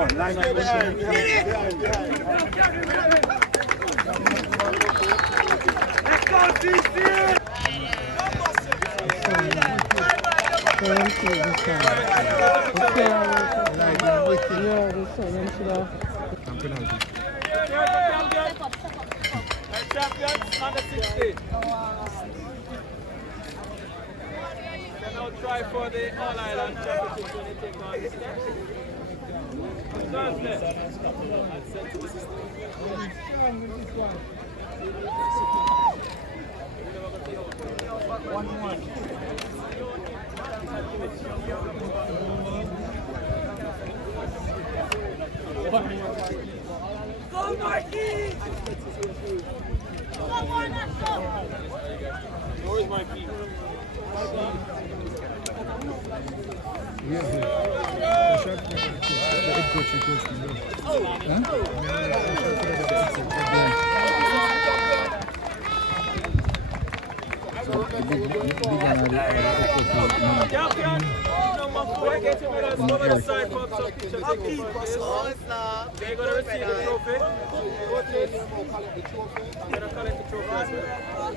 one. Line up. Let's go, DC! Champions under 16. Can now try for the All Island Championship when they take on this next. Thursday. 1-1. Go, Mikey! Where's my feet? Campion, number 4, get him over the side for some pictures. They're going to receive the trophy. Coaches, they're going to collect the trophy as well.